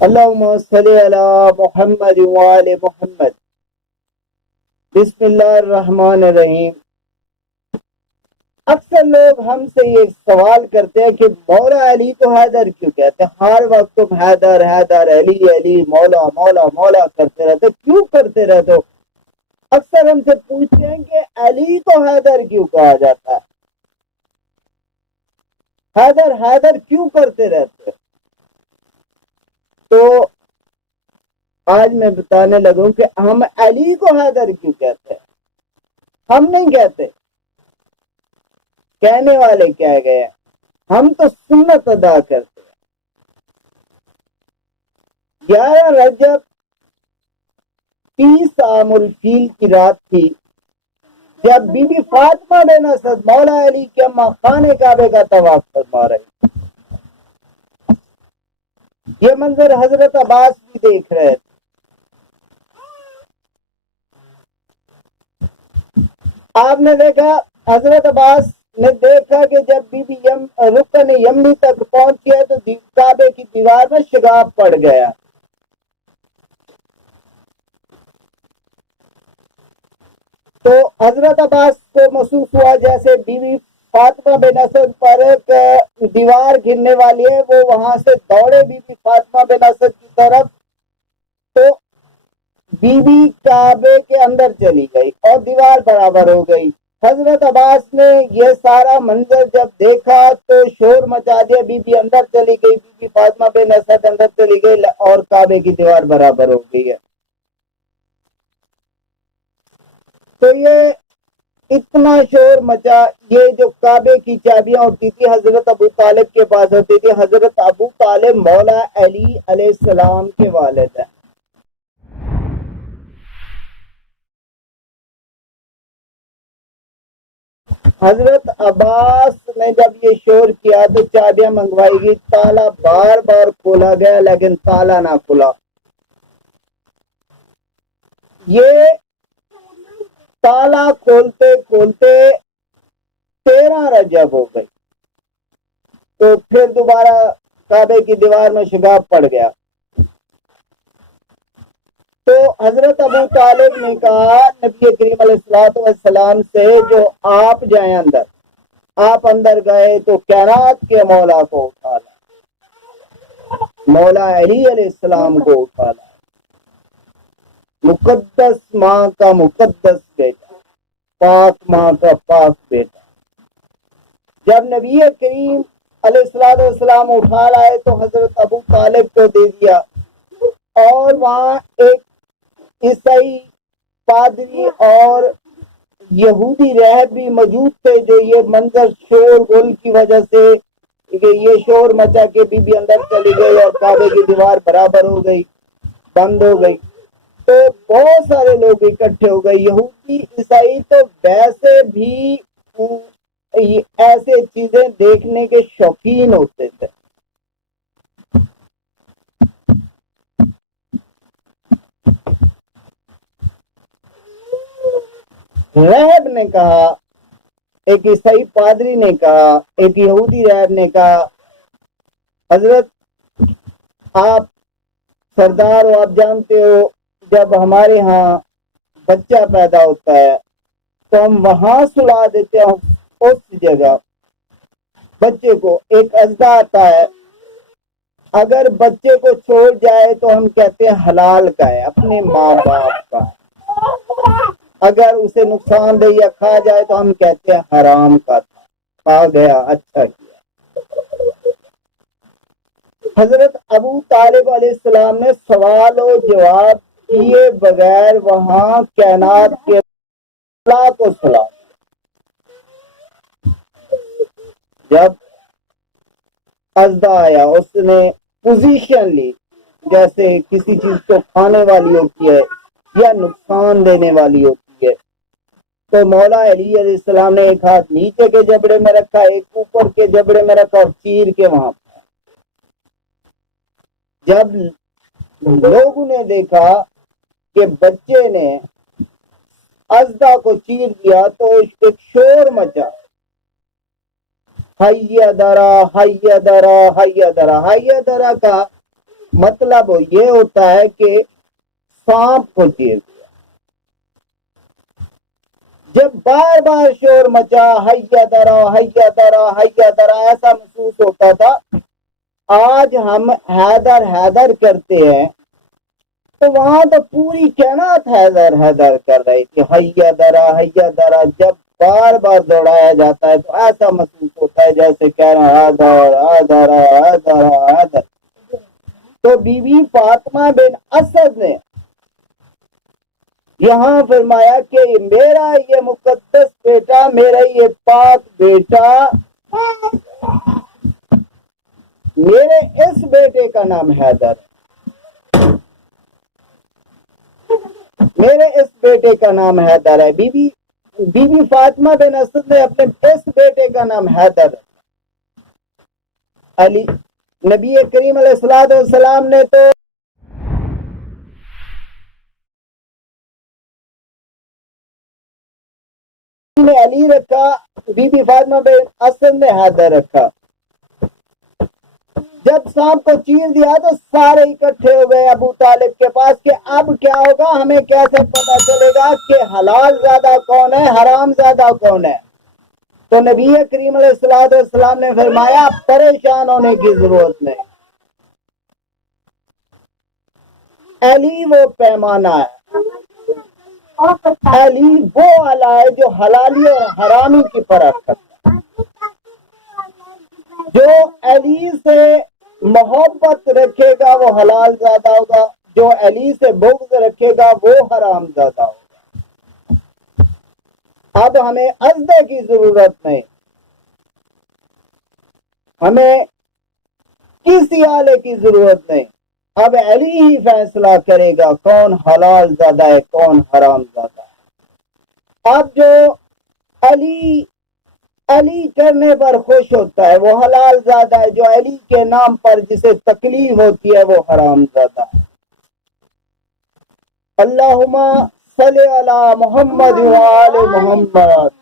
اللہم صلی علی محمد وآل محمد۔ بسم اللہ الرحمن الرحیم۔ اکثر لوگ ہم سے یہ سوال کرتے ہیں کہ مولا علی کو حیدر کیوں کہتے ہیں؟ ہر وقت تم حیدر حیدر علی علی مولا مولا مولا کرتے رہتے، کیوں کرتے رہتے ہو؟ اکثر ہم سے پوچھتے ہیں کہ علی کو حیدر کیوں کہا جاتا ہے، حیدر حیدر کیوں کرتے رہتے؟ تو آج میں بتانے لگوں کہ ہم علی کو حیدر کیوں کہتے ہیں۔ ہم نہیں کہتے، کہنے والے کہہ گئے ہیں، ہم تو سنت ادا کرتے ہیں۔ 11 رجب 30 عام الفیل کی رات تھی جب بی بی فاطمہ بن اسد مولا علی کے اماں خانے کعبے کا طواف فرما رہی۔ یہ منظر حضرت عباس بھی دیکھ رہے تھے۔ آپ نے دیکھا، حضرت عباس نے دیکھا کہ جب بی بی رکن یمنی تک پہنچی ہے تو کعبے کی دیوار میں شگاف پڑ گیا۔ تو حضرت عباس کو محسوس ہوا جیسے بی بی فاطمہ بن اسد پر دیوار گرنے والی ہے۔ وہ وہاں سے دوڑے بی بی فاطمہ بن اسد کی طرف، تو بی بی کعبے کے اندر چلی گئی اور دیوار برابر ہو گئی۔ حضرت عباس نے یہ سارا منظر جب دیکھا تو شور مچا دیا، بی بی اندر چلی گئی، بی بی فاطمہ بن اسد اندر چلی گئی اور کعبے کی دیوار برابر ہو گئی ہے۔ تو یہ اتنا شور مچا، یہ جو کعبے کی چابیاں ہوتی تھی حضرت ابو طالب کے پاس ہوتی تھی۔ حضرت ابو طالب مولا علی علیہ السلام کے والد ہیں۔ حضرت عباس نے جب یہ شور کیا تو چابیاں منگوائی گئی، تالا بار بار کھولا گیا لیکن تالا نہ کھلا۔ یہ تالا کھولتے کھولتے 13 رجب ہو گئی تو پھر دوبارہ کعبے کی دیوار میں شگاف پڑ گیا۔ تو حضرت ابو طالب نے کہا نبی کریم علیہ السلام سے، جو آپ جائیں اندر۔ آپ اندر گئے تو کائنات کے مولا کو اٹھا لا، مولا علی علیہ السلام کو اٹھا لا، مقدس ماں کا مقدس بیٹا، پاک ماں کا پاک بیٹا۔ جب نبی کریم علیہ السلام اٹھا لائے تو حضرت ابو طالب کو دے دیا، اور وہاں ایک عیسائی پادری اور یہودی راہب بھی موجود تھے جو یہ منظر شور گل کی وجہ سے کہ یہ شور مچا کے بی بی اندر چلی گئی اور کعبے کی دیوار برابر ہو گئی، بند ہو گئی، تو بہت سارے لوگ اکٹھے ہو گئے۔ یہودی عیسائی تو ویسے بھی ایسے چیزیں دیکھنے کے شوقین ہوتے تھے۔ راہب نے کہا، ایک عیسائی پادری نے کہا، ایک یہودی راہب نے کہا، حضرت آپ سردار ہو، آپ جانتے ہو جب ہمارے ہاں بچہ پیدا ہوتا ہے تو ہم وہاں سلا دیتے ہیں، اس جگہ بچے کو ایک اژدھا آتا ہے، اگر بچے کو چھوڑ جائے تو ہم کہتے ہیں حلال کا ہے، اپنے ماں باپ کا ہے، اگر اسے نقصان دے یا کھا جائے تو ہم کہتے ہیں حرام کا تھا، کھا گیا اچھا کیا۔ حضرت ابو طالب علیہ السلام نے سوال و جواب کیے بغیر وہاں کائنات کے اللہ کو سلا۔ جب اژدھا آیا اس نے پوزیشن لی جیسے کسی چیز کو کھانے والی ہوتی ہے یا نقصان دینے والی ہوتی ہے، تو مولا علی علیہ السلام نے ایک ہاتھ نیچے کے جبڑے میں رکھا، ایک اوپر کے جبڑے میں رکھا اور چیر کے وہاں۔ جب لوگوں نے دیکھا کہ بچے نے اژدھا کو چیر دیا تو ایک شور مچا، حی درا حی درا حی درا۔ حی درا کا مطلب یہ ہوتا ہے کہ سانپ کو چیر دیا. جب بار بار شور مچا حیا درا حیا درا حیا درا ایسا محسوس ہوتا تھا. آج ہم حیدر حیدر کرتے ہیں تو وہاں تو پوری کائنات حیدر حیدر کر رہی تھی حیا درا حیا درا. جب بار بار دوڑایا جاتا ہے تو ایسا محسوس ہوتا ہے جیسے کہہ رہا ہے حیدر حیدر حیدر حیدر. تو بی بی فاطمہ بن اسد نے یہاں فرمایا کہ میرا یہ مقدس بیٹا، میرا یہ پاک بیٹا، میرے اس بیٹے کا نام حیدر ہے، میرے اس بیٹے کا نام حیدر ہے. بی بی فاطمہ بن اسد نے اپنے اس بیٹے کا نام حیدر ہے. علی نبی کریم علیہ الصلوۃ والسلام نے تو علی رکھا، بی بی فاطمہ بن اسد نے حیدر رکھا. جب سانپ کو چیر دیا تو سارے اکٹھے ہو گئے ابو طالب کے پاس کہ اب کیا ہوگا، ہمیں کیسے پتا چلے گا کہ حلال زیادہ کون ہے، حرام زیادہ کون ہے. تو نبی کریم علیہ الصلوۃ والسلام نے فرمایا پریشان ہونے کی ضرورت نہیں، علی وہ پیمانہ ہے، علی وہ اعلیٰ ہے جو حلالی اور حرامی کی فرق کرتا ہے. جو علی سے محبت رکھے گا وہ حلال زیادہ ہوگا، جو علی سے بغض رکھے گا وہ حرام زیادہ ہوگا. اب ہمیں عزدے کی ضرورت نہیں، ہمیں کسی آلے کی ضرورت نہیں. اب علی ہی فیصلہ کرے گا کون حلال زیادہ ہے کون حرام زیادہ ہے. اب جو علی کرنے پر خوش ہوتا ہے وہ حلال زیادہ ہے، جو علی کے نام پر جسے تکلیف ہوتی ہے وہ حرام زیادہ ہے. اللہم صلی علی محمد وآل محمد.